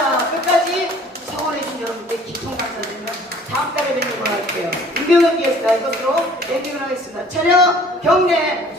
자, 끝까지 성원해주신 여러분께 깊은 감사드리며 다음 달에 뵙는 걸로 할게요. 이병헌 기획사 이것으로 엔딩을 하겠습니다. 촬영 경례